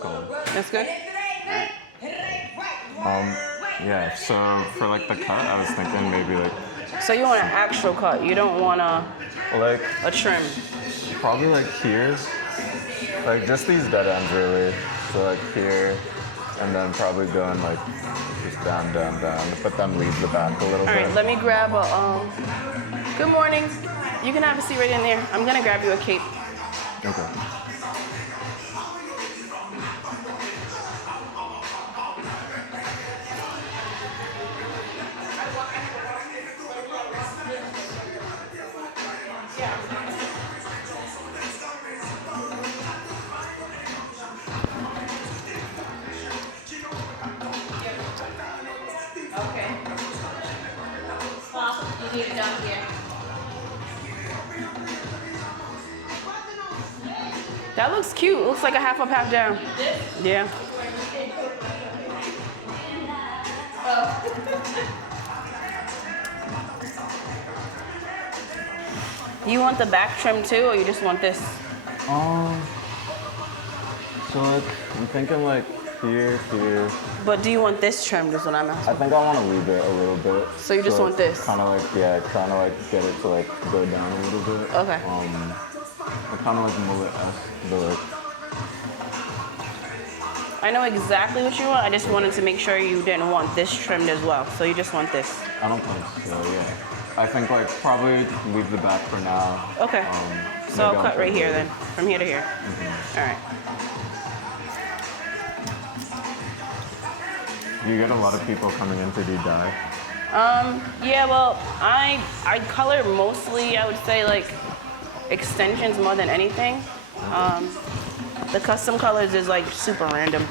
cool. That's good? Yeah, so for like the cut, I was thinking maybe like So you want an actual cut. You don't want a trim. probably like here, like just these dead ends really. So like here, and then probably going like just down, but then leave the back a little bit. All right, let me grab a, good morning. You can have a seat right in there. I'm gonna grab you a cape. Okay. Okay. You need it down here. That looks cute. It looks like a half up, half down. Yeah. You want the back trim too, or you just want this? So like I'm thinking like here. But do you want this trimmed is what I'm asking. I think I want to leave it a little bit. So you just want this? Kind of like, yeah, trying to like get it to like go down a little bit. Okay. Kind of like mullet-esque, but like. I know exactly what you want. I just wanted to make sure you didn't want this trimmed as well. So you just want this. I don't think so, yeah. I think like probably leave the back for now. Okay. So I'll cut right here then, from here to here. Mm-hmm. All right. You get a lot of people coming in to do dye? Yeah, well, I color mostly, I would say, like, extensions more than anything. The custom colors is, like, super random.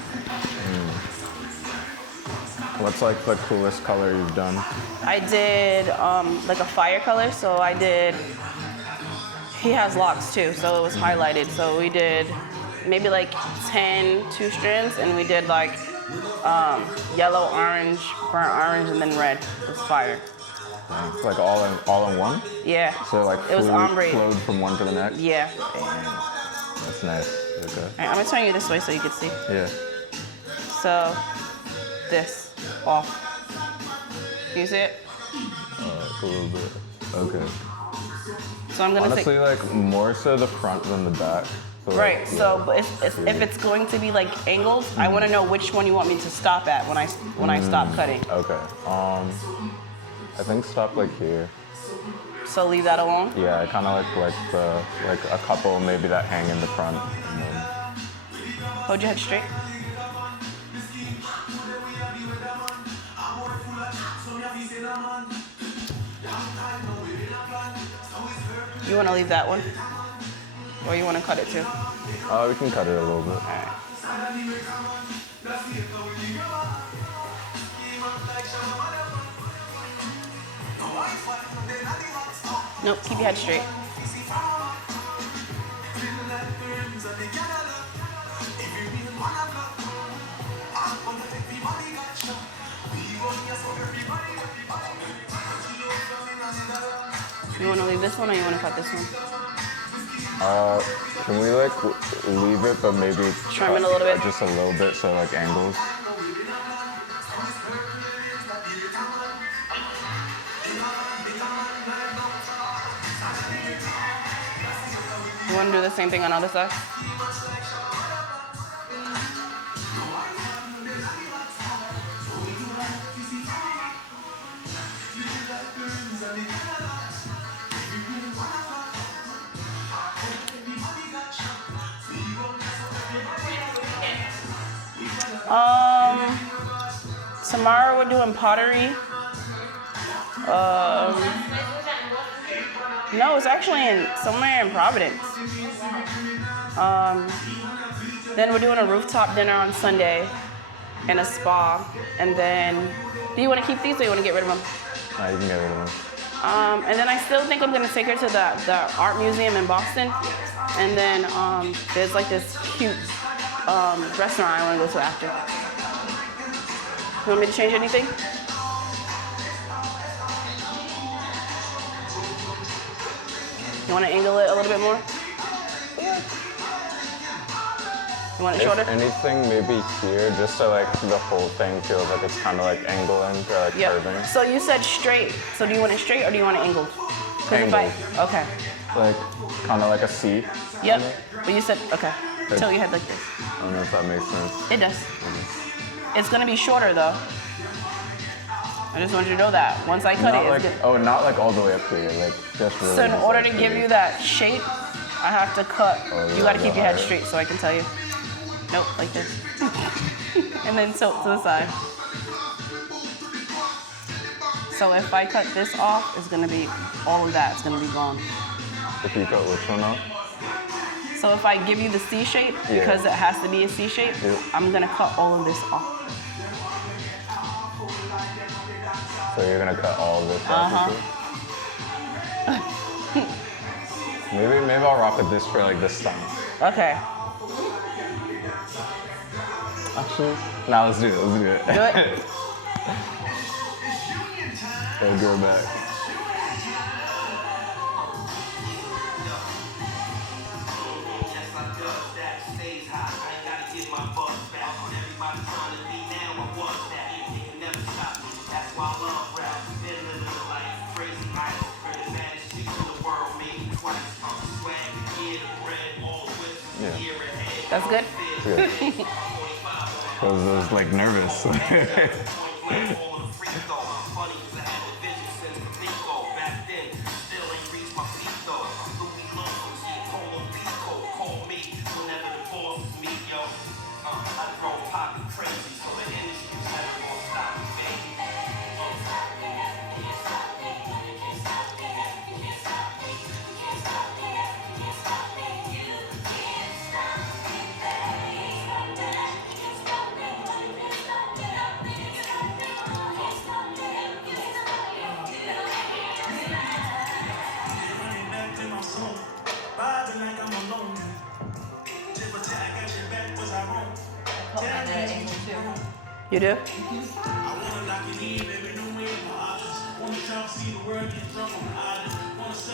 What's, like, the coolest color you've done? I did, like, a fire color, so I did... He has locks, too, so it was highlighted. So we did maybe, like, 10 two strands, and we did, like... yellow, orange, burnt orange, and then red. It was fire. Like all in one? Yeah. So like it was ombre. Flowed from one to the next? Yeah. That's nice. Okay. All right, I'm gonna turn you this way so you can see. Yeah. So, this off. Can you see it? A little bit. Okay. So I'm gonna honestly like more so the front than the back. So right, like, so but if it's going to be like angled, I want to know which one you want me to stop at when I stop cutting. Okay. I think stop like here. So leave that alone? Yeah, I kind of like a couple maybe that hang in the front. And then... Hold your head straight. You want to leave that one? Or you want to cut it too? We can cut it a little bit. All right. Nope, keep your head straight. You want to leave this one or you want to cut this one? Can we like leave it, but maybe trim it a little bit? Just a little bit, so like angles. You want to do the same thing on the other side? Tomorrow we're doing pottery. No, it's actually somewhere in Providence. Then we're doing a rooftop dinner on Sunday and a spa. And then, do you want to keep these or you want to get rid of them? You can get rid of them. And then I still think I'm going to take her to the art museum in Boston. And then there's like this cute restaurant I want to go to after. You want me to change anything? You want to angle it a little bit more? You want it If shorter? anything, maybe here, just so like the whole thing feels like it's kind of like angling or like curving. So you said straight. So do you want it straight or do you want it angled? 'Cause if okay. Like kind of like a C. Yep. But you said okay. Tilt your head like this. I don't know if that makes sense. It does. It's gonna be shorter though. I just want you to know that. Once I cut Not it, like, it's good. oh, not like all the way up here, like just really. So in just, order like, to give here. you that shape, I have to cut. Oh, You yeah, gotta keep your head higher. straight so I can tell you. Nope, like this. And then tilt to the side. So if I cut this off, it's gonna be, all of that is gonna be gone. If you cut which one off? So if I give you the C shape, because it has to be a C shape, Yeah. I'm gonna cut all of this off. So you're gonna cut all of this off. you see? Maybe I'll rock with this for like this time. Okay, Actually, now let's do it. Let's do it. do it. Let's go back. Yeah, That's good? it's good. I was like nervous. You do?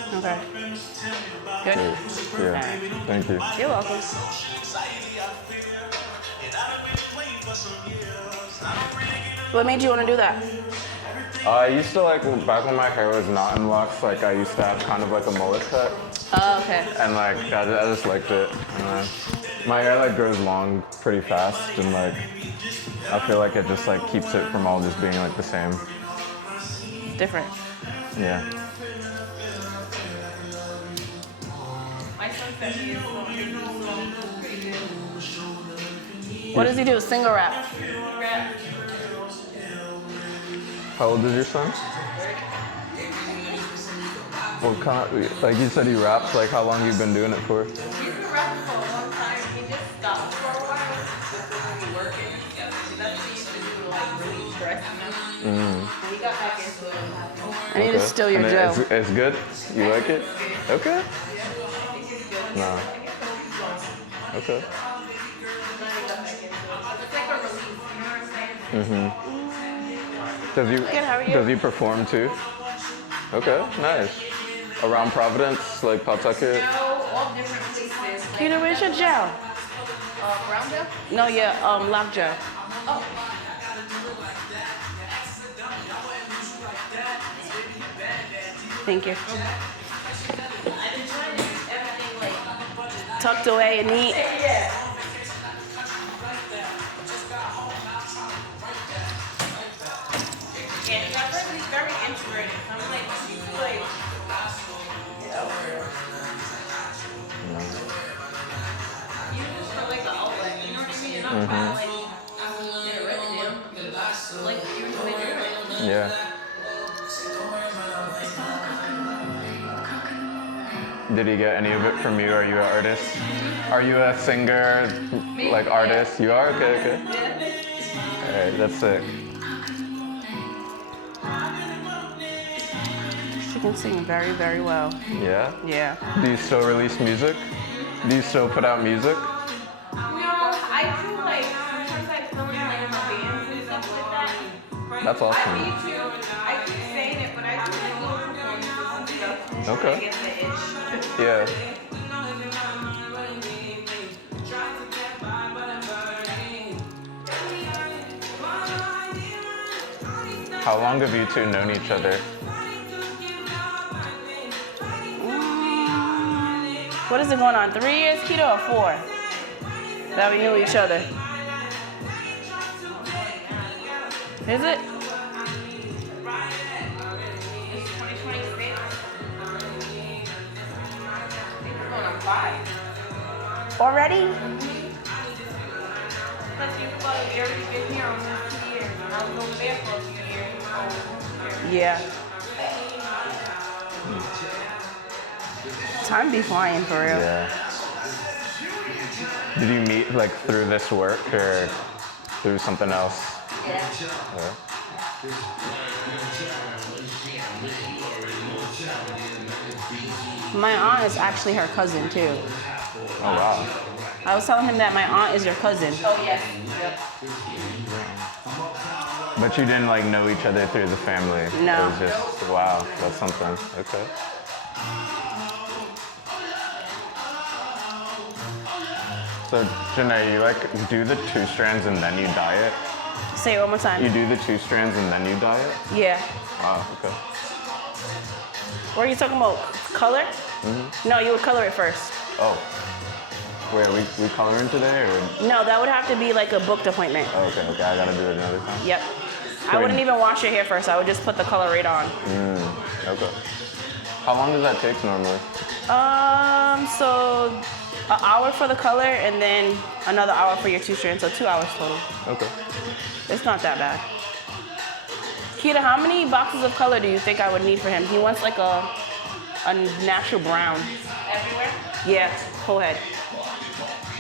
Okay. Good? Yeah, thank you. You're welcome. What made you want to do that? I used to like back when my hair was not in locks. Like I used to have kind of like a mullet cut, Oh, okay. and like I just liked it. And, my hair like grows long pretty fast, and like I feel like it just like keeps it from all just being like the same. Different. Yeah. What does he do? Sing or rap? How old is your son? What kind of, like you said he raps, like how long you been doing it for? He's been rapping for a long time. He just stopped for a while because he was working. So that's what he used to do to like really stress, you know? And he got back into it. I need to steal your And Joe. it's good? You like it? Okay. No. Okay. It's like a release, you know what I'm saying? Good, how are you? Does he perform too? Okay, nice. Around Providence, like Pawtucket? No, all different places. Peter, where's your gel? Brown Bell? No, yeah, lockjaw. Thank you. Tucked away and neat. Yeah, my friend is very introverted. I'm like, she's like, you just feel like the outlet, you know what I mean? You're not trying to like get rid of him. Like, you enjoy doing it. Yeah. Did he get any of it from you? Are you an artist? Are you a singer, like artist? You are? Okay, okay. Alright, that's sick. She can sing very, very well. Yeah? Yeah. Do you still release music? Do you still put out music? No, I do like, sometimes I film like in bands and stuff like that. That's I awesome. need to. I keep saying it, but I do like little performances and stuff. Okay. I get the itch. Yeah. How long have you two known each other? What is it going on? 3 years, Keto, or 4? That we knew each other. Is it? It's 2026. We're going on 5. Already? Because you already been here almost 2 years. And I was over there for a few years. So, Yeah. Time be flying for real. Yeah. Did you meet like through this work or through something else? yeah. Yeah. My aunt is actually her cousin too. Oh wow. I was telling him that my aunt is your cousin. Oh, yes. Yep. But you didn't like know each other through the family. No. It was just wow, that's something. Okay. So Janae, you like do the 2 strands and then you dye it? Say it one more time. You do the 2 strands and then you dye it? Yeah. Wow, okay. What are you talking about? Color? No, you would color it first. Oh. Wait, we coloring today or? No, that would have to be like a booked appointment. Oh, okay, I gotta do it another time. Yep. I wouldn't even wash your hair first. I would just put the color right on. Okay. How long does that take normally? So an hour for the color and then another hour for your 2 strands, so 2 hours total. Okay. It's not that bad. Keita, how many boxes of color do you think I would need for him? He wants like a natural brown. Everywhere? Yeah, whole head.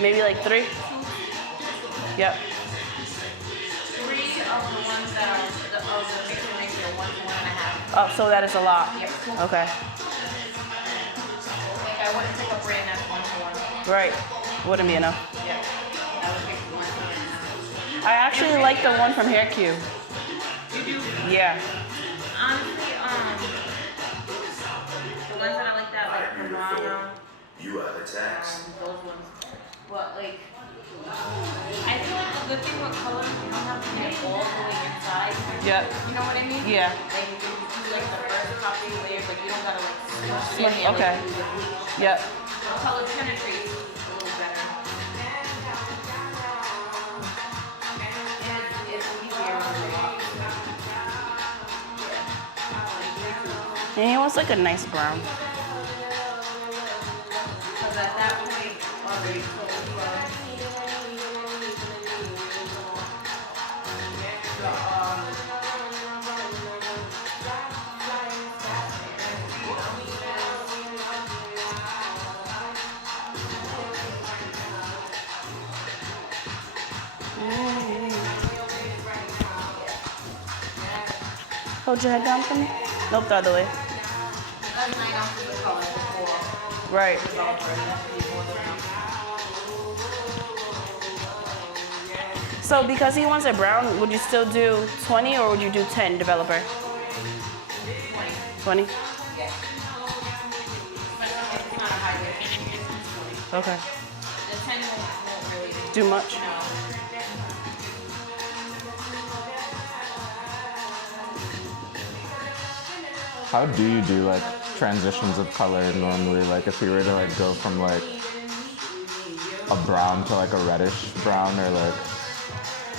Maybe like 3? Yep. 3 of the ones that are the picture makes it 1 to 1.5. Oh, so that is a lot. Yep. Okay. Like I wouldn't pick a brand that's 1 to 1. Right. Wouldn't be enough. Yep. I would pick 1 to 1.5. I actually like the one from Hair Cube. You do? Yeah. Honestly, the ones that I like that, like Pomona, You are the tax. those ones. But like, I feel like the good thing with colors, you don't have to get all the way inside. Yep. You know what I mean? Yeah. Like you can do like the first copy layers, like you don't gotta like smush it Smush- in okay. like you do the bleach. Yep. The color penetrates a little better. And it's easier on the box. And he wants like a nice brown. Because at that point, already so Hold your head down for me. Nope, the other way. that's 9 ounces of color before. Right. So because he wants a brown, would you still do 20 or would you do 10, developer? 20? But it's not a high rate. Okay. The 10 won't really Do much? no. How do you do like transitions of color normally? Like if you were to like go from like a brown to like a reddish brown or like.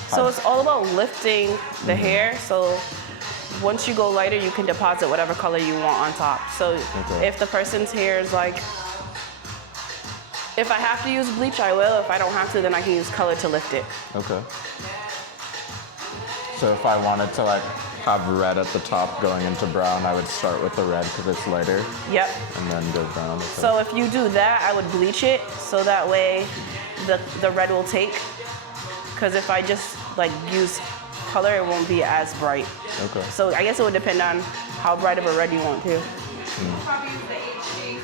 So it's all about lifting the hair. So once you go lighter, you can deposit whatever color you want on top. So Okay. if the person's hair is like, if I have to use bleach, I will. If I don't have to, then I can use color to lift it. Okay. So if I wanted to like have red at the top going into brown, I would start with the red because it's lighter Yep. and then go brown. Okay. So if you do that, I would bleach it so that way the red will take. Because if I just like use color, it won't be as bright. Okay. So I guess it would depend on how bright of a red you want too. Probably use the HG,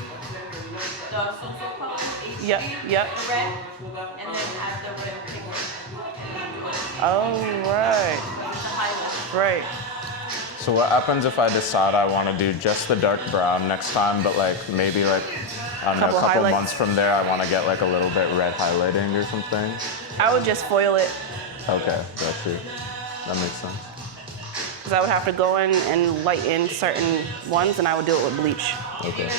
the social color, HG, Yep, yep. the red, and then add the whatever pigment. Oh, right, The highlight. right. So what happens if I decide I want to do just the dark brown next time, but like maybe like I don't know, a Couple couple highlights. months from there, I want to get like a little bit red highlighting or something? I would just foil it. Okay, got you. That makes sense. 'Cause because I would have to go in and lighten certain ones, and I would do it with bleach. Okay.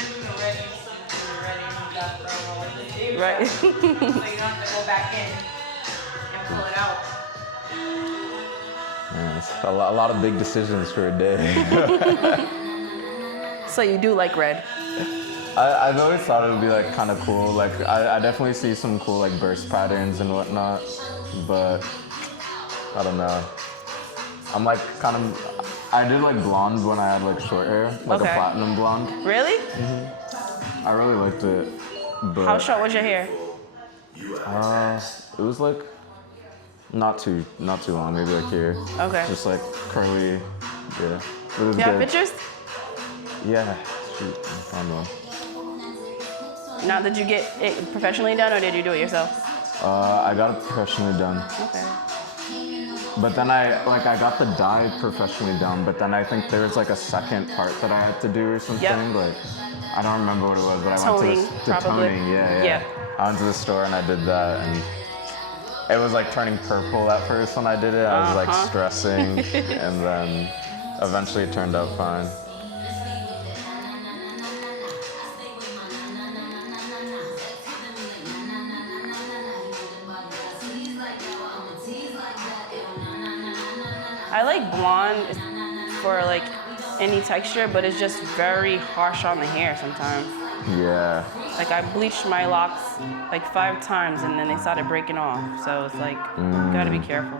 Right. So you don't have to go back in and pull it out. Man, it's a lot of big decisions for a day. So you do like red. I've always thought it would be like kind of cool. Like I definitely see some cool like burst patterns and whatnot, but I don't know. I'm like kind of. I did like blonde when I had like short hair, like Okay. a platinum blonde. Really? I really liked it, but How short was your hair? it was like not too long, maybe like here. Okay. Just like curly, yeah. It was You have good. pictures? Yeah. Shoot, I don't know. Now, did you get it professionally done or did you do it yourself? I got it professionally done. Okay. But then I got the dye professionally done, but then I think there was like a second part that I had to do or something. Yep. Like, I don't remember what it was, but I Toning, went to the probably. toning, yeah. Yeah. I went to the store and I did that, and it was like turning purple at first when I did it. I was like stressing, and then eventually it turned out fine. I like blonde for like any texture, but it's just very harsh on the hair sometimes. Yeah. Like I bleached my locks like 5 times and then they started breaking off. So it's like, you gotta be careful.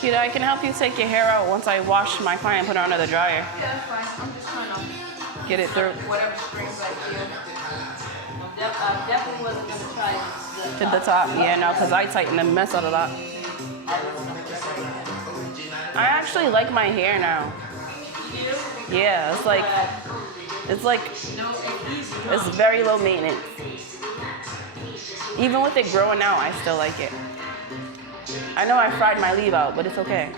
Sheeta, I can help you take your hair out once I wash my client and put it under the dryer. Yeah, that's fine. I'm just trying to Get it through whatever strings I feel. I definitely wasn't gonna try to the top. Yeah, no, because I tighten the mess out of that. I actually like my hair now. Yeah, it's like, it's very low maintenance. Even with it growing out, I still like it. I know I fried my leave out, but it's okay.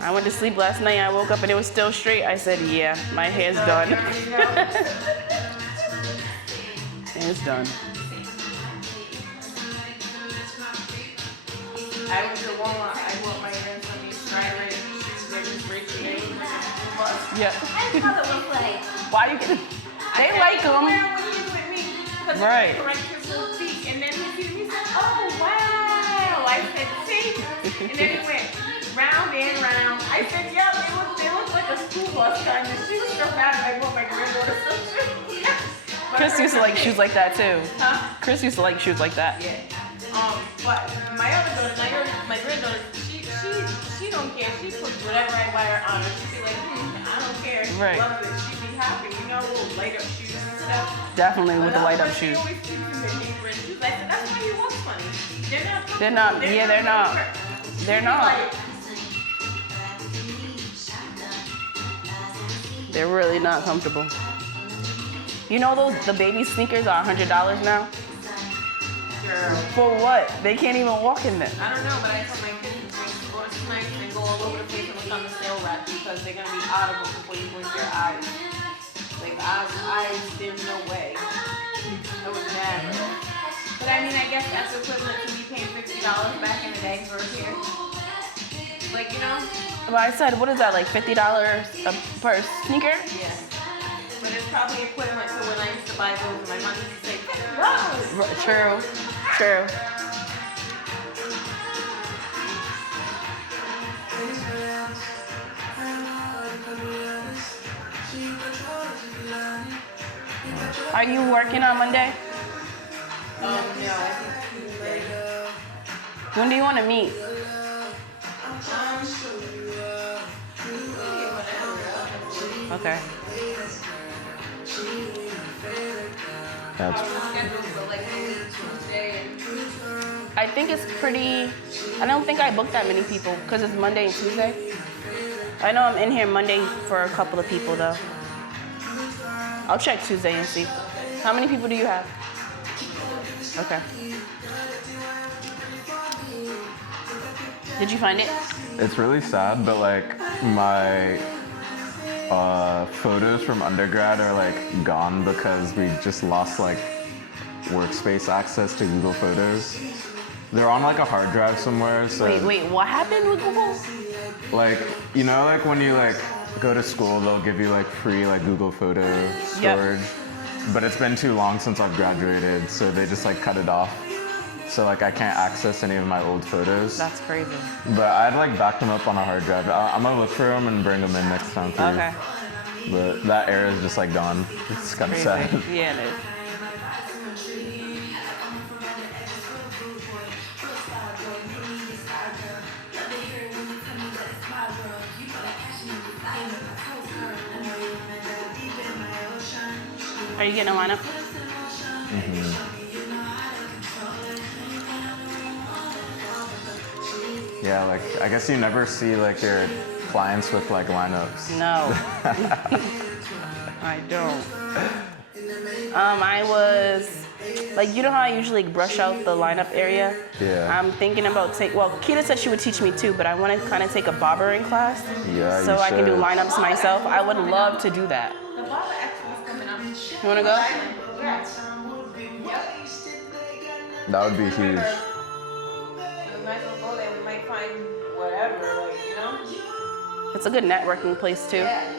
I went to sleep last night, I woke up and it was still straight. I said, yeah, my hair's done. It's done. I went to Walmart. I bought my grandson these strawberry shoes. They're just breaking in. Yeah. I thought it was like. Why you get? They like them. When he was with me, because Right. he corrected his little feet, and then he said, "Oh wow!" I said, "See," and then he went round and round. I said, "Yeah, they look like a school bus kind of." She was so bad. I bought my granddaughter some shoes. But Chris used to like shoes like that too. Huh? Chris used to like shoes like that. Yeah. But my other daughter, my granddaughter, she don't care. She puts whatever I buy her on. She'd be like, I don't care. She Right. loves it. She'd be happy. You know, little light up shoes and stuff. Definitely with the light up But shoes. She always keeps them in different shoes. I said, that's why you look funny. They're not. They're not. Yeah, they're not. They're not. Like, They're really not comfortable. You know the baby sneakers are $100 now? girl. For what? They can't even walk in them. I don't know, but I told my kids to bring sports snacks and go all over the place and look on the sale rack because they're gonna be audible before you blink your eyes. Like eyes, there's no way. I would never. But I mean, I guess that's equivalent to me paying $50 back in the day for a pair. Like, you know? But I said, what is that, like $50 per sneaker? Yeah. But it's probably equivalent to when I used to buy those and my mom used to say, $50. True. True. Are you working on Monday? No, I think Tuesday. When do you want to meet? Okay. That's Scheduled for like Tuesday and I think it's pretty. I don't think I booked that many people because it's Monday and Tuesday. I know I'm in here Monday for a couple of people though. I'll check Tuesday and see. How many people do you have? Okay. Did you find it? It's really sad, but like my photos from undergrad are like gone because we just lost like workspace access to Google Photos. They're on like a hard drive somewhere. So Wait, what happened with Google? like, you know, like when you like go to school, they'll give you like free like Google Photo storage. But it's been too long since I've graduated, so they just like cut it off. So like I can't access any of my old photos. That's crazy. But I'd like back them up on a hard drive. I'm gonna look for them and bring them in next time for Okay. you. But that era is just like gone. It's kind of sad. Crazy. Yeah, it is. Are you getting a lineup? Yeah, like I guess you never see like your clients with like lineups. No. I don't. I was like, you know how I usually brush out the lineup area? Yeah. I'm thinking about Keita said she would teach me too, but I want to kind of take a bobbering class. Yeah, So you I can do should. lineups myself. I would love to do that. The Baba Expo's coming up. You want to go? Yeah. That would be huge. We might as well go there. We might find whatever, like, you know? It's a good networking place too. Yeah.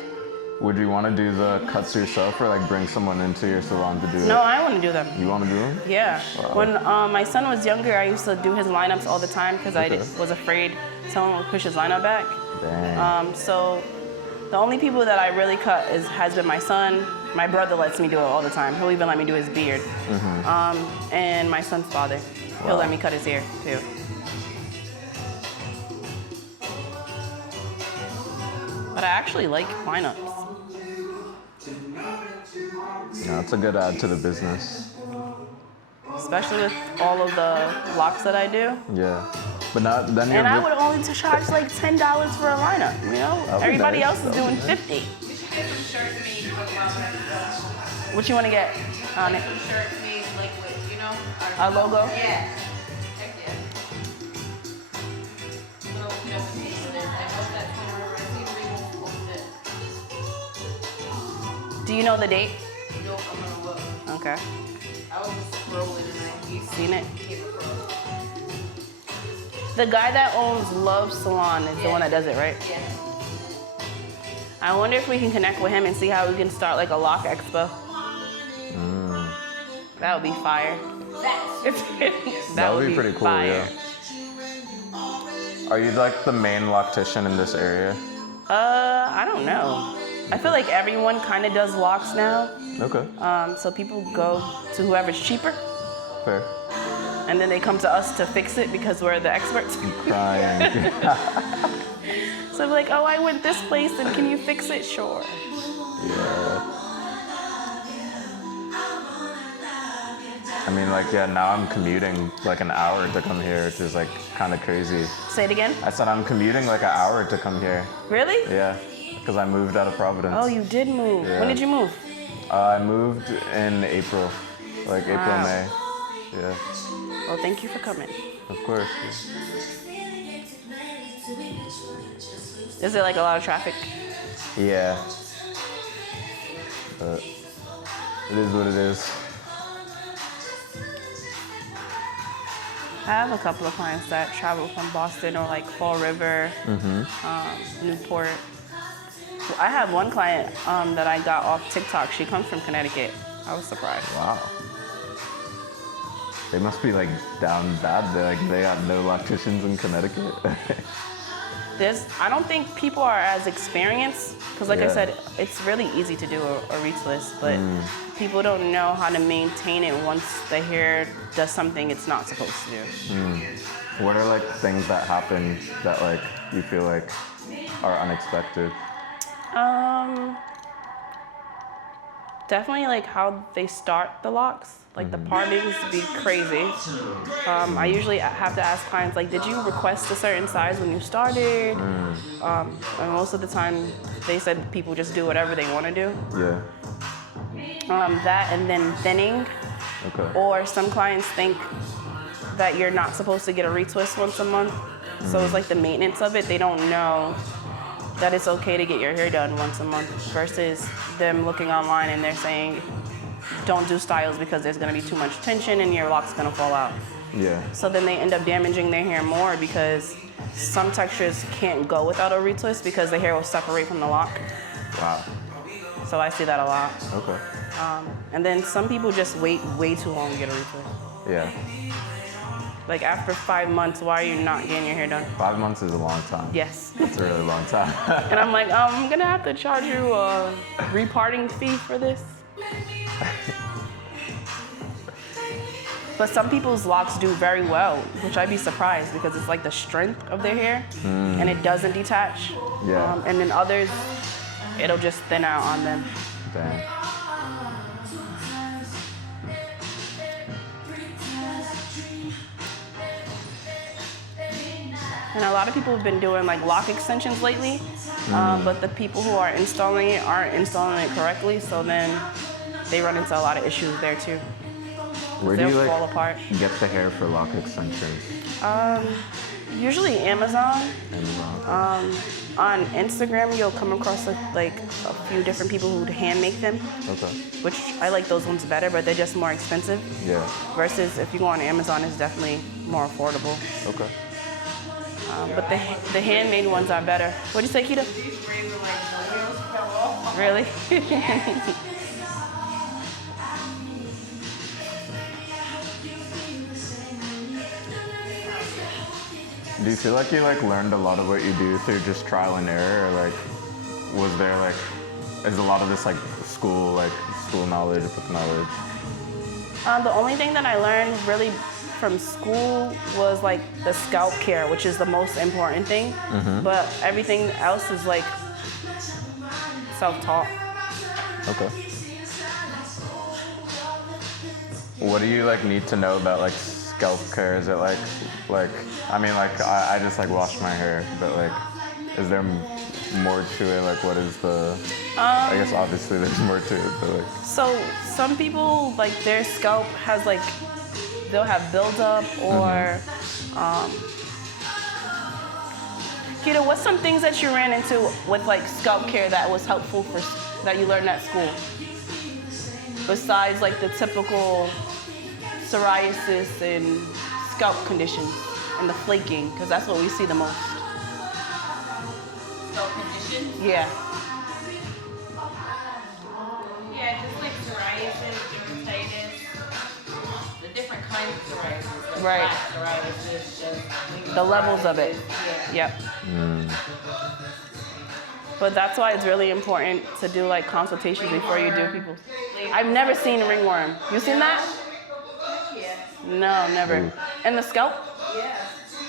Would you want to do the cuts yourself or like bring someone into your salon to do it? No, I want to do them. You want to do them? Yeah. Wow. When my son was younger, I used to do his lineups all the time because Okay. was afraid someone would push his lineup back. Dang. So the only people that I really cut has been my son. My brother lets me do it all the time. He'll even let me do his beard. And my son's father. He'll Wow. let me cut his hair too. But I actually like lineups. Yeah, it's a good add to the business. Especially with all of the locks that I do. Yeah. But not then you're And I would only charge like $10 for a lineup, you know? That'd be Everybody nice. else is doing $50. We should get some shirts made for the Baba Expo. What you want to get on it? Some shirts made, like, with, you know? A logo? Yeah. Heck yeah. Little notification. I hope that tomorrow. I see Regal posted. Do you know the date? Nope, I'm gonna look. Okay. I was just scrolling and I Seen it? came across. The guy that owns Love Salon is the one that does it, right? Yeah. I wonder if we can connect with him and see how we can start like a lock expo. That would be fire. That would be pretty cool, yeah. Are you like the main loctician in this area? I don't know. I feel like everyone kind of does locks now. Okay. So people go to whoever's cheaper, Fair. and then they come to us to fix it because we're the experts. Crying. So they're like, oh, I went this place, and can you fix it? Sure. Yeah. I mean, like, yeah, now I'm commuting like an hour to come here, which is like kind of crazy. Say it again. I said I'm commuting like an hour to come here. Really? Yeah, because I moved out of Providence. Oh, you did move. Yeah. When did you move? I moved in April, like April, Wow. May. Yeah, Well, thank you for coming. of course. Is there like a lot of traffic? Yeah. But it is what it is. I have a couple of clients that travel from Boston or like Fall River, Newport. I have one client that I got off TikTok. She comes from Connecticut. I was surprised. Wow. They must be like down bad. They got no electricians in Connecticut. I don't think people are as experienced because, like I Yeah. said, it's really easy to do a reach list, but people don't know how to maintain it once the hair does something it's not supposed to do. What are like things that happen that like you feel like are unexpected? Definitely like how they start the locks. Like the partings be crazy. I usually have to ask clients like, did you request a certain size when you started? And most of the time, they said people just do whatever they want to do. Yeah. That and then thinning. Okay. Or some clients think that you're not supposed to get a retwist once a month. So it's like the maintenance of it. They don't know that it's okay to get your hair done once a month versus them looking online and they're saying, don't do styles because there's gonna be too much tension and your lock's gonna fall out. Yeah. So then they end up damaging their hair more because some textures can't go without a retwist because the hair will separate from the lock. Wow. So I see that a lot. Okay. And then some people just wait way too long to get a retwist. Yeah. Like after 5 months, why are you not getting your hair done? 5 months is a long time. Yes. It's a really long time. And I'm like, I'm gonna have to charge you a reparting fee for this. But some people's locks do very well, which I'd be surprised because it's like the strength of their hair and it doesn't detach. Yeah. And then others, it'll just thin out on them. Dang. And a lot of people have been doing like lock extensions lately, but the people who are installing it aren't installing it correctly, so then they run into a lot of issues there too. Where do They'll you fall apart. get the hair for lock extensions? Usually Amazon. Amazon. On Instagram, you'll come across like a few different people who hand make them, Okay. which I like those ones better, but they're just more expensive. Yeah. Versus if you go on Amazon, it's definitely more affordable. Okay. But the handmade ones are better. What'd you say, Keita? These braids are like the wheels fell off. Really? Do you feel like you learned a lot of what you do through just trial and error, or was there is a lot of this school knowledge, book knowledge? The only thing that I learned really from school was the scalp care, which is the most important thing. But everything else is self-taught. Okay. What do you need to know about scalp care? Is it I mean I just wash my hair, but is there more to it? What is the? I guess obviously there's more to it, but So some people their scalp has they'll have buildup or. Keita, what's some things that you ran into with scalp care that was helpful that you learned at school? Besides the typical psoriasis and scalp conditions and the flaking, because that's what we see the most. Scalp condition. Yeah. Yeah, just psoriasis, dermatitis, the different kinds of psoriasis. Right. Black psoriasis, just The levels of it. Yeah. Yep. But that's why it's really important to do consultations before you do people. I've never seen a ringworm. You seen that? Yeah. No, never. And the scalp? Yeah.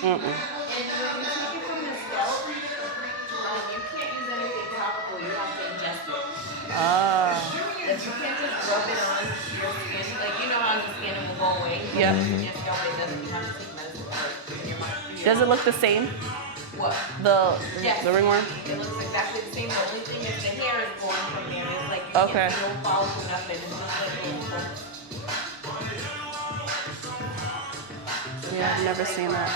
Mm-mm. And when you take it from the scalp, you can't use anything topical. You have to ingest it. Ah. You can't just rub it on your skin. You know how the skin will go away. Yep. Your scalp, it doesn't. You have to take medicine first in your mind. Does it look the same? What? Yes. The ringworm? It looks exactly the same. The only thing is the hair is born from there. It's you Okay. get no follicle, nothing. It's just Yeah, I've never seen that.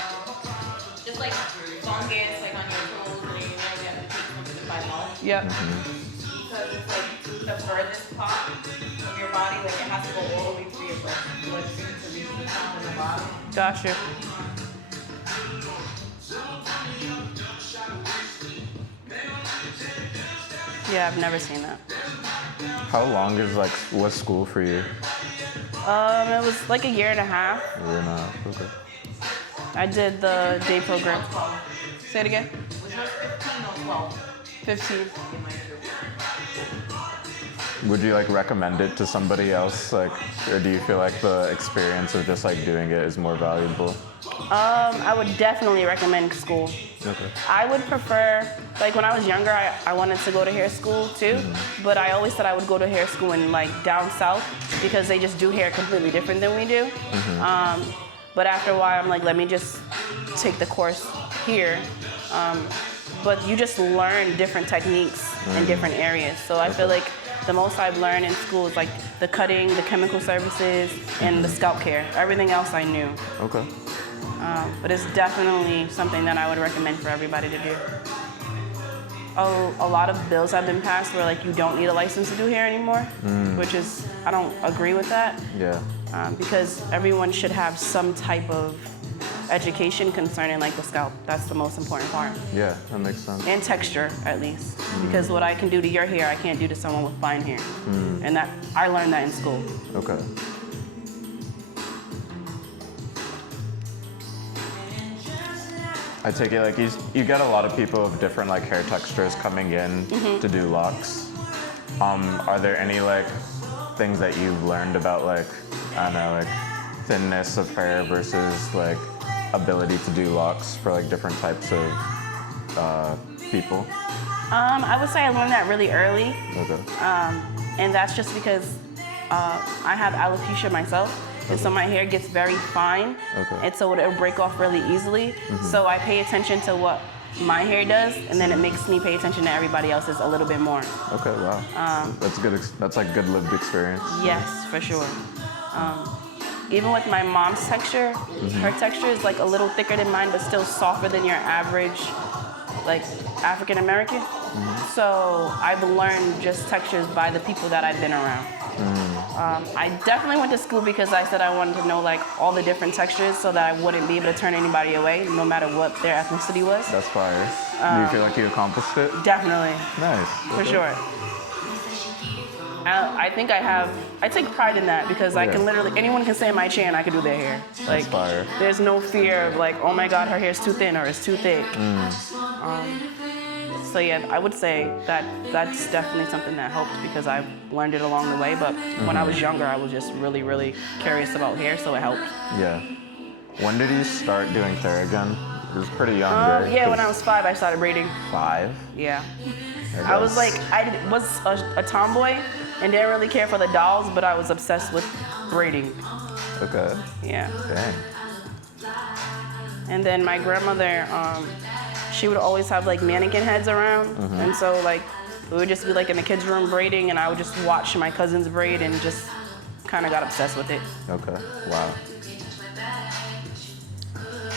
just fungus, on your toes, and you have to take something to fight off. Yep. Because it's the furthest part of your body, it has to go all the way through your bloodstream to reach the top and the bottom. Gotcha. Yeah, I've never seen that. how long is was school for you? It was a year and a half. A year and a half. Okay. I did the day program. Say it again. Was yours 15 or 12? 15. Would you recommend it to somebody else, or do you feel the experience of just doing it is more valuable? I would definitely recommend school. Okay. I would prefer, when I was younger, I wanted to go to hair school too, but I always said I would go to hair school in down south because they just do hair completely different than we do. But after a while, I'm like, let me just take the course here. But you just learn different techniques in different areas. So I feel like the most I've learned in school is like the cutting, the chemical services, and the scalp care. Everything else I knew. Okay. But it's definitely something that I would recommend for everybody to do. A lot of bills have been passed where like you don't need a license to do hair anymore, which is, I don't agree with that. Yeah. Because everyone should have some type of education concerning like the scalp. That's the most important part. Yeah, that makes sense. And texture, at least. Because what I can do to your hair, I can't do to someone with fine hair. And that I learned that in school. Okay. I take it like you get a lot of people of different like hair textures coming in to do locks. Are there any like things that you've learned about like, I don't know, like thinness of hair versus like ability to do locks for like different types of people? I would say I learned that really early. Okay. And that's just because I have alopecia myself. And so my hair gets very fine. Okay. And so it'll break off really easily. So I pay attention to what my hair does, and then it makes me pay attention to everybody else's a little bit more. Okay, wow. That's good. That's like good lived experience. Yes, for sure. Even with my mom's texture, her texture is like a little thicker than mine, but still softer than your average, like African American. So I've learned just textures by the people that I've been around. I definitely went to school because I said I wanted to know like all the different textures so that I wouldn't be able to turn anybody away, no matter what their ethnicity was. That's fire. Do you feel like you accomplished it? Definitely, Nice. for Okay. sure. I think I take pride in that because I can literally, anyone can sit in my chair and I can do their hair. Like, fire. there's no fear of like, oh my God, her hair's too thin or it's too thick. So yeah, I would say that that's definitely something that helped because I've learned it along the way. But when I was younger, I was just really, really curious about hair, so it helped. Yeah. When did you start doing hair again? It was pretty young, right? Yeah, when I was 5, I started braiding. 5? Yeah. I was like, I was a tomboy and didn't really care for the dolls, but I was obsessed with braiding. Okay. Yeah. Dang. And then my grandmother, she would always have like mannequin heads around. And so like, we would just be like in the kids' room braiding and I would just watch my cousins braid and just kind of got obsessed with it. Okay. Wow.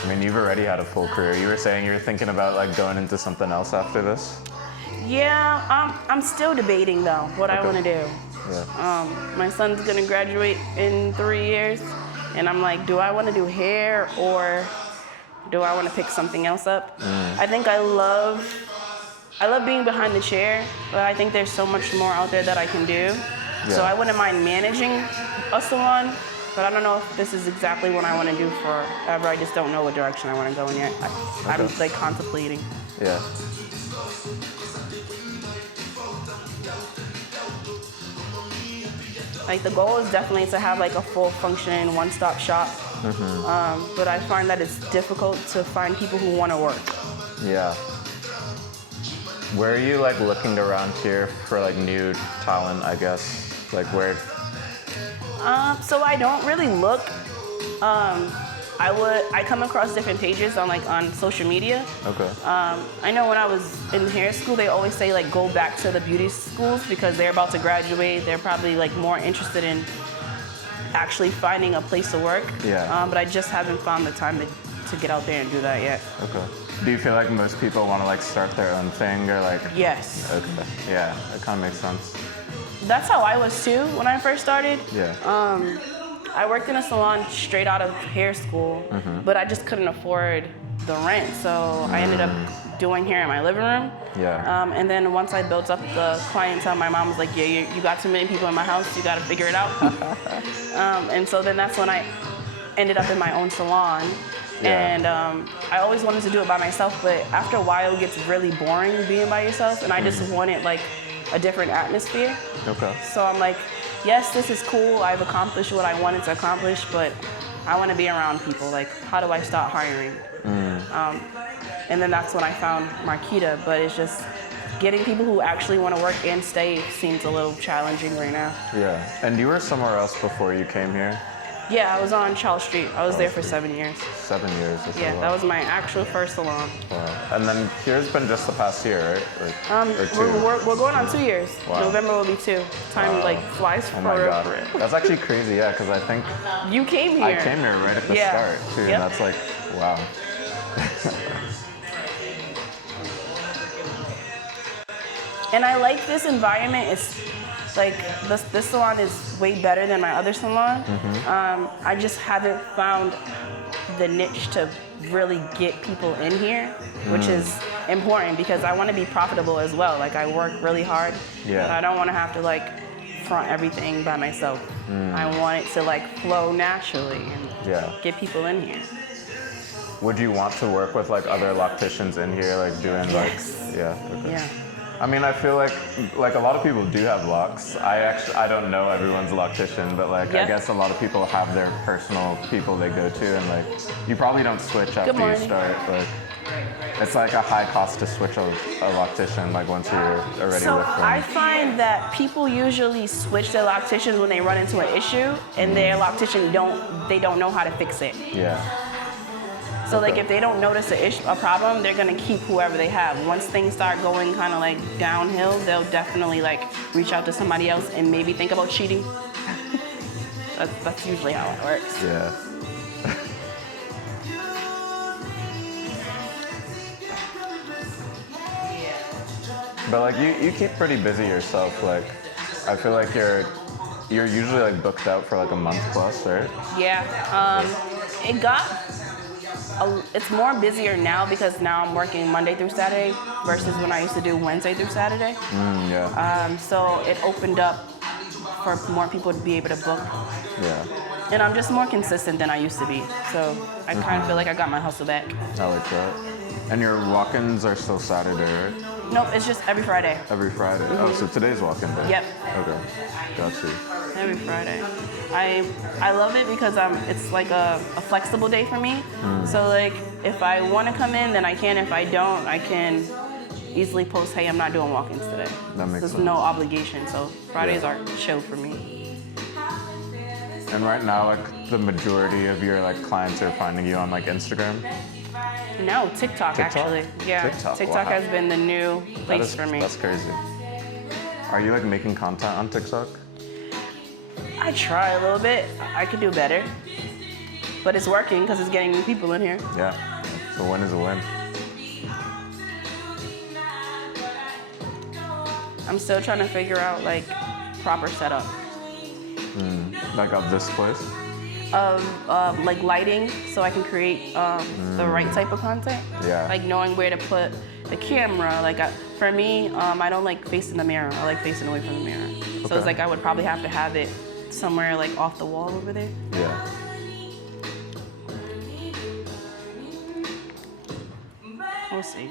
I mean, you've already had a full career. You were saying you were thinking about like going into something else after this? Yeah, I'm still debating though what I Okay. want to do. Yeah. My son's gonna graduate in 3 years, and I'm like, do I want to do hair or do I want to pick something else up? I think I love being behind the chair, but I think there's so much more out there that I can do. So Yeah. I wouldn't mind managing a salon, but I don't know if this is exactly what I want to do forever. I just don't know what direction I want to go in yet. I'm Okay. like contemplating. Yeah. Like the goal is definitely to have like a full function one-stop shop. But I find that it's difficult to find people who want to work. Yeah. Where are you like looking around here for like new talent, I guess? Like where? So I don't really look. I come across different pages on social media. Okay. I know when I was in hair school, they always say like go back to the beauty schools because they're about to graduate. They're probably like more interested in actually finding a place to work. Yeah. But I just haven't found the time to get out there and do that yet. Okay. Do you feel like most people want to like start their own thing or like? Yes. Okay. Yeah, that kind of makes sense. That's how I was too when I first started. Yeah. I worked in a salon straight out of hair school, but I just couldn't afford the rent. So I ended up doing hair in my living room. Yeah. And then once I built up the clientele, my mom was like, yeah, you got too many people in my house, you got to figure it out. And so then that's when I ended up in my own salon. Yeah. And I always wanted to do it by myself, but after a while it gets really boring being by yourself, and I just wanted like a different atmosphere. Okay. So I'm like, yes, this is cool. I've accomplished what I wanted to accomplish, but I want to be around people. Like, how do I start hiring? And then that's when I found Marquita, but it's just getting people who actually want to work and stay seems a little challenging right now. Yeah. And you were somewhere else before you came here? Yeah, I was on Charles Street. I was there for 7 years. 7 years. That's a Yeah, lot. that was my actual first salon. Wow. And then here's been just the past year, right? Or 2? We're going on 2 years. Wow. November will be 2. Time like flies Oh my for god. That's actually crazy, yeah, because I think You came here. I came here right at the Yeah. start too, Yep. and that's like, wow. And I like this environment. It's like this salon is way better than my other salon. I just haven't found the niche to really get people in here, which is important because I want to be profitable as well. Like I work really hard, Yeah. but I don't want to have to like front everything by myself. I want it to like flow naturally and Yeah. get people in here. Would you want to work with like other locticians in here, like doing Yes. like, yeah, okay. Yeah. I mean, I feel like a lot of people do have locks. I don't know everyone's loctician, but like I Yep. guess a lot of people have their personal people they go to, and like you probably don't switch after you morning. start. Like it's like a high cost to switch a loctician like once you're already So with them. I find that people usually switch their locticians when they run into an issue, and their loctician don't know how to fix it. Yeah. So like Okay. if they don't notice a problem, they're gonna keep whoever they have. Once things start going kind of like downhill, they'll definitely like reach out to somebody else and maybe think about cheating. that's usually how it works. Yeah. But like you keep pretty busy yourself. Like I feel like you're usually like booked out for like a month plus, right? Yeah. It's more busier now because now I'm working Monday through Saturday versus when I used to do Wednesday through Saturday. Yeah. So it opened up for more people to be able to book. Yeah. And I'm just more consistent than I used to be. So I kind of feel like I got my hustle back. I like that. And your walk-ins are still Saturday, right? Nope, it's just every Friday. Every Friday. Oh, so today's walk-in day. Yep. Okay. Got you. Every Friday. I love it because it's like a flexible day for me. So like if I want to come in, then I can. If I don't, I can easily post, hey, I'm not doing walk-ins today. That makes There's sense. no obligation. So Fridays Yeah. are chill for me. And right now, like the majority of your like clients are finding you on like Instagram. No, TikTok, actually. Yeah, TikTok, wow. has been the new place for me. That's crazy. Are you like making content on TikTok? I try a little bit. I could do better. But it's working because it's getting people in here. Yeah. So win is a win. I'm still trying to figure out like proper setup Like of this place? of like lighting so I can create the right type of content. Yeah. Like knowing where to put the camera. Like for me, I don't like facing the mirror. I like facing away from the mirror. So Okay. it's like I would probably have to have it somewhere like off the wall over there. Yeah. We'll see.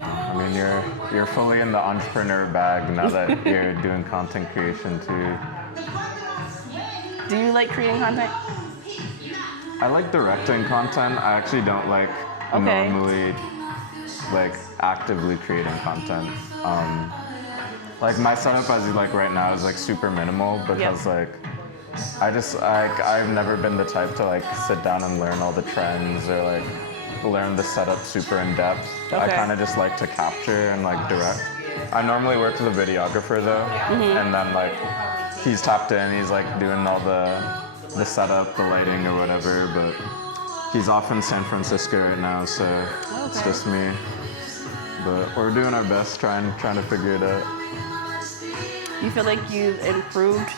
I mean, you're fully in the entrepreneur bag now that you're doing content creation too. Do you like creating content? I like directing content. I actually don't like Okay. normally like actively creating content. Like my setup as like right now is like super minimal because like I've never been the type to like sit down and learn all the trends or like learn the setup super in depth. I Okay. kind of just like to capture and like direct. I normally work with a videographer though, and then like he's tapped in, he's like doing all the setup, the lighting or whatever, but he's off in San Francisco right now, so it's Okay. just me. But we're doing our best trying to figure it out. You feel like you've improved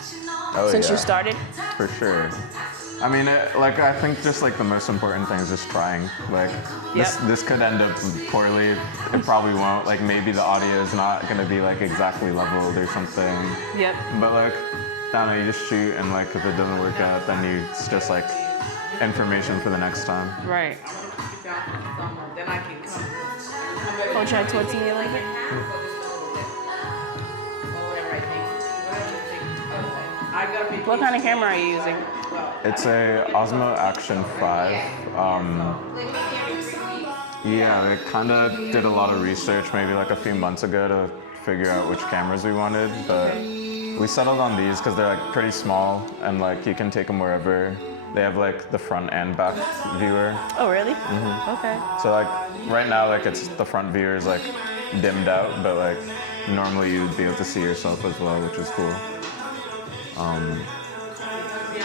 Oh, since you yeah. started? For sure. I mean, like I think just like the most important thing is just trying. Like this could end up poorly. It probably won't. Like maybe the audio is not gonna be like exactly leveled or something. Yep. But like, I don't know, you just shoot and like if it doesn't work out, then it's just like information for the next time. Right. Then I can come. Oh, try towards me like it? Whatever I think. Whatever you think. Okay. I gotta be. What kind of camera are you using? It's a Osmo Action 5. Yeah, we kind of did a lot of research maybe like a few months ago to figure out which cameras we wanted, but we settled on these because they're like pretty small and like you can take them wherever. They have like the front and back viewer. Oh, really? Mm-hmm. Okay. So like right now like it's the front viewer is like dimmed out, but like normally you'd be able to see yourself as well, which is cool.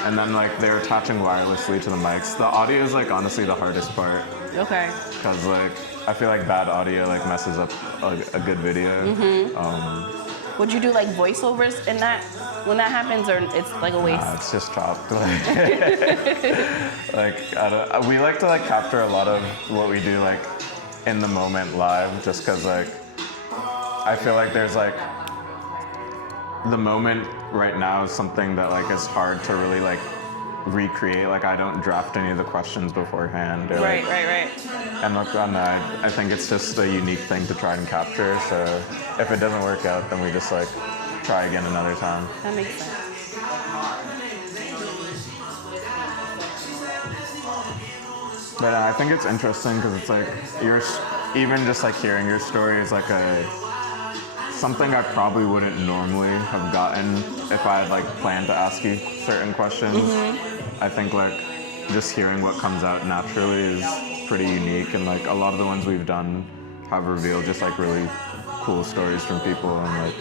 And then like they're attaching wirelessly to the mics. The audio is like honestly the hardest part Okay. because like I feel like bad audio like messes up a good video. Would you do like voiceovers in that when that happens, or it's like a waste? It's just chopped. Like we like to like capture a lot of what we do like in the moment live, just because like I feel like there's like the moment right now is something that like is hard to really like recreate. Like I don't draft any of the questions beforehand. Or, Right. like, and look, I think it's just a unique thing to try and capture. So if it doesn't work out, then we just like try again another time. That makes sense. But I think it's interesting because it's like even just like hearing your story is like something I probably wouldn't normally have gotten if I had like planned to ask you certain questions. I think like just hearing what comes out naturally is pretty unique, and like a lot of the ones we've done have revealed just like really cool stories from people, and like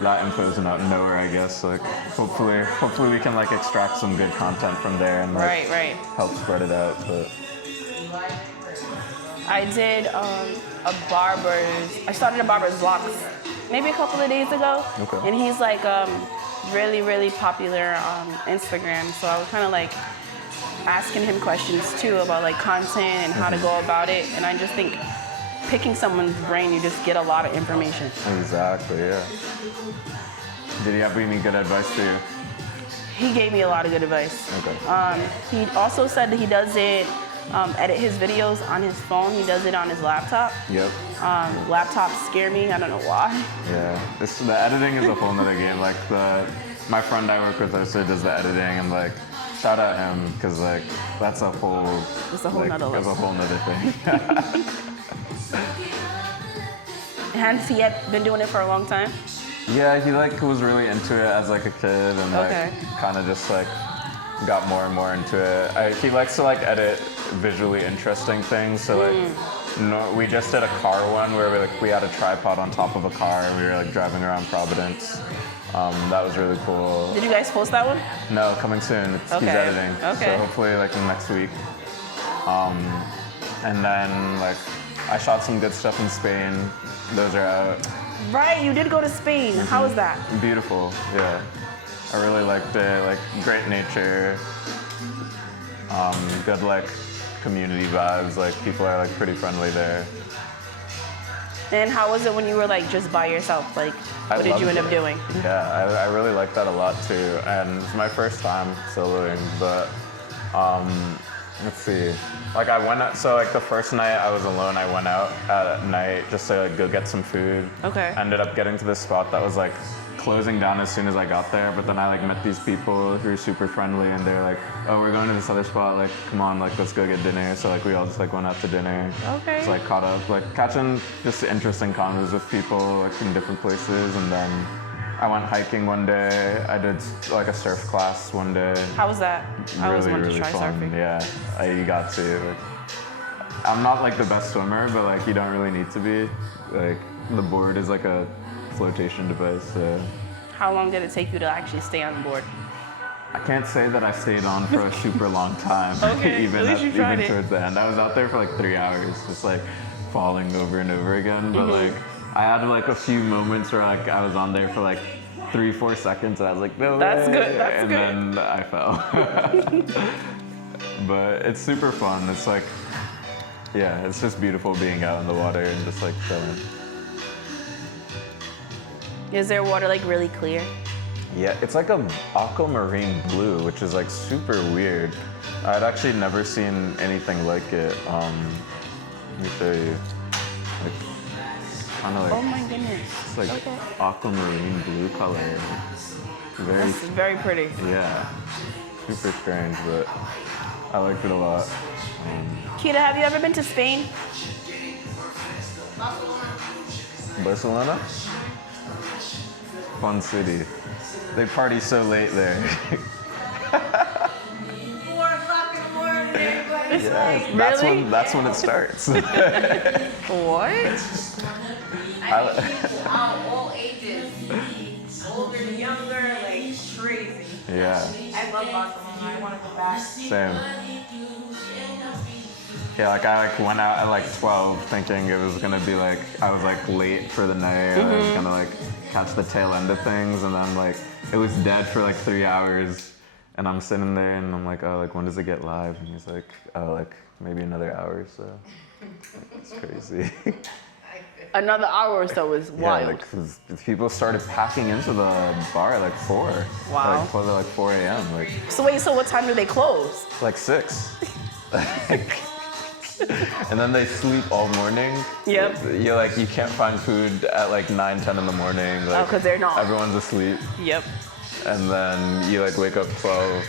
that info's out nowhere, I guess. Like hopefully we can like extract some good content from there and like Right. help spread it out. But I did I started a barber's vlogs maybe a couple of days ago. Okay. And he's like really popular on Instagram. So I was kind of like asking him questions too about like content and how to go about it. And I just think picking someone's brain, you just get a lot of information. exactly, yeah. Did he have any good advice for you? He gave me a lot of good advice. Okay. He also said that he doesn't edit his videos on his phone. He does it on his laptop. Yep. Laptops scare me. I don't know why. Yeah. The editing is a whole nother game. Like my friend I work with also does the editing, and like shout out him because like that's a whole. It's a whole nother That's a level. whole nother thing. Has he been doing it for a long time? Yeah, he like was really into it as like a kid, and like Okay. kind of just like got more and more into it. He likes to like edit visually interesting things. So like, we just did a car one where we had a tripod on top of a car, and we were like driving around Providence. That was really cool. Did you guys post that one? No, coming soon. He's Okay. editing. Okay. So hopefully like next week. And then like I shot some good stuff in Spain. Those are out. Right, you did go to Spain. How was that? Beautiful, yeah. I really liked it. Like great nature. Good like community vibes. Like people are like pretty friendly there. And how was it when you were like just by yourself? Like, what did you end up doing? Yeah, I really liked that a lot too. And it's my first time soloing, but let's see. Like I went out, so like the first night I was alone, I went out at night just to like go get some food. Okay. Ended up getting to this spot that was like closing down as soon as I got there, but then I like met these people who were super friendly, and they're like, oh, we're going to this other spot, like come on, like let's go get dinner. So like we all just like went out to dinner. Okay. So like caught up, like catching just interesting convos with people like in different places, and then I went hiking one day. I did like a surf class one day. How was that? I always Really, wanted really to try fun. surfing. Yeah, you got to. Like, I'm not like the best swimmer, but like you don't really need to be. Like the board is like a flotation device. So How long did it take you to actually stay on board? I can't say that I stayed on for a super long time. Okay, even at least you tried even it. towards the end, I was out there for like 3 hours, just like falling over and over again. But like I had like a few moments where like I was on there for like 3-4 seconds, and I was like, no That's way. good, that's and good. then I fell. But it's super fun. It's like, yeah, it's just beautiful being out in the water and just like chilling. Is their water like really clear? Yeah, it's like a aquamarine blue, which is like super weird. I'd actually never seen anything like it. Let me show you. Like, kind of like, Oh my goodness. it's like Okay. aquamarine blue color. Very, That's very pretty. yeah, super strange, but I liked it a lot. Kita, have you ever been to Spain? Barcelona? Fun city. They party so late there. 4 o'clock in the morning, everybody's like, Really? That's when it starts. What? I mean, people out, all ages, older, younger, like crazy. Yeah, I love Barcelona. I want to go back. same. Yeah, like I went out at like 12 thinking it was gonna be like I was like late for the night and I was gonna like catch the tail end of things and then like it was dead for like 3 hours and I'm sitting there and I'm like, oh, like when does it get live? And he's like, oh, like maybe another hour or so. It's crazy. Another hour or so is Yeah, wild. like 'cause people started packing into the bar at like 4. Wow. Like close at like 4 a.m. Like So wait, so what time do they close? 6. And then they sleep all morning. Yep. You like you can't find food at like 9, 10 in the morning. Like, 'cause they're not. Everyone's asleep, Yep. and then you like wake up 12.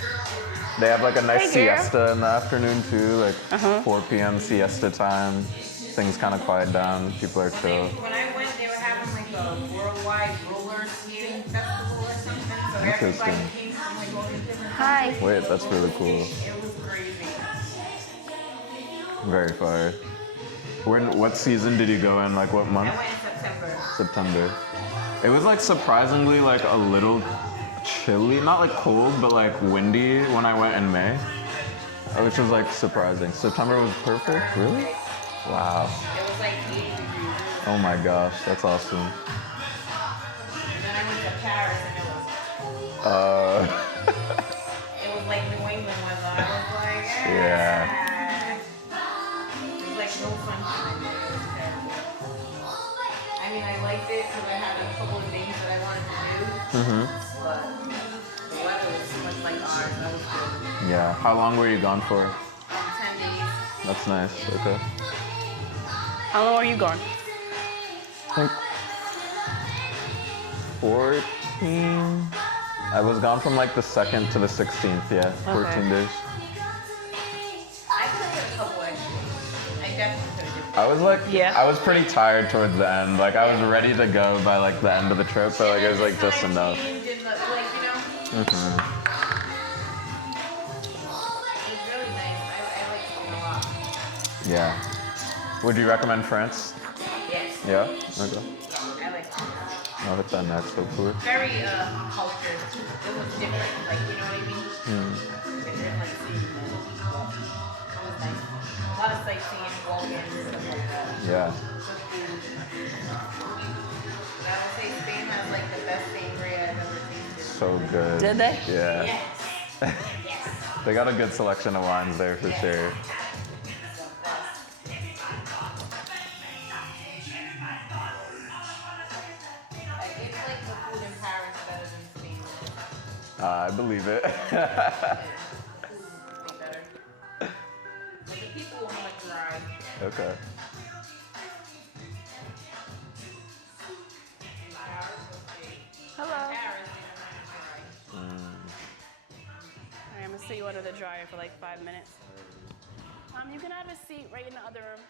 They have like a nice Hey, girl. siesta in the afternoon too, like 4 p.m. siesta time. Things kind of quiet down. People are chill. When I went, they were having like a worldwide roller skating festival or something. So everybody Interesting. came from like all these different Hi. Wait, that's really cool. It was crazy. Very fire. What season did you go in? Like what I month? went in September. September. It was like surprisingly like a little chilly, not like cold, but like windy when I went in May, which was like surprising. September was perfect, really? Wow. It was like 80 degrees. Oh my gosh, that's awesome. And then I went to Paris and it was like New England weather. I was like, Yeah. It was like no sunshine there. It was terrible. I mean, I liked it because I had a couple of things that I wanted to do. But the weather was too much like ours. That was good. Yeah. How long were you gone for? 10 days. That's nice. Okay. How long are you gone? I think 14. I was gone from like the 2nd to the 16th. Yeah, 14 days. I could have did a couple extra. I definitely could have did. I was like, Yeah. I was pretty tired towards the end. Like I was ready to go by like the end of the trip, but like it was like just enough. Like, you know, it was really nice. I liked it a lot. Yeah. Would you recommend France? Yes. Yeah. Okay. I liked it. I'll hit that next, hopefully. Very cultured. It was different, like, you know what I mean? Different, like, seeing it. It was nice. A lot of sightseeing, walking, and stuff like that. Yeah. But I would say Spain has, like, the best sangria I've ever tasted. So good. Did they? Yeah. Yes. Yes. They got a good selection of wines there for sure. It's like the food in Paris better than Spain. I believe it. Food is way better. But the people were more dry. Okay. Hello. Paris, they were more dry. Alright, I'm gonna sit you under the dryer for like 5 minutes. You can have a seat right in the other room.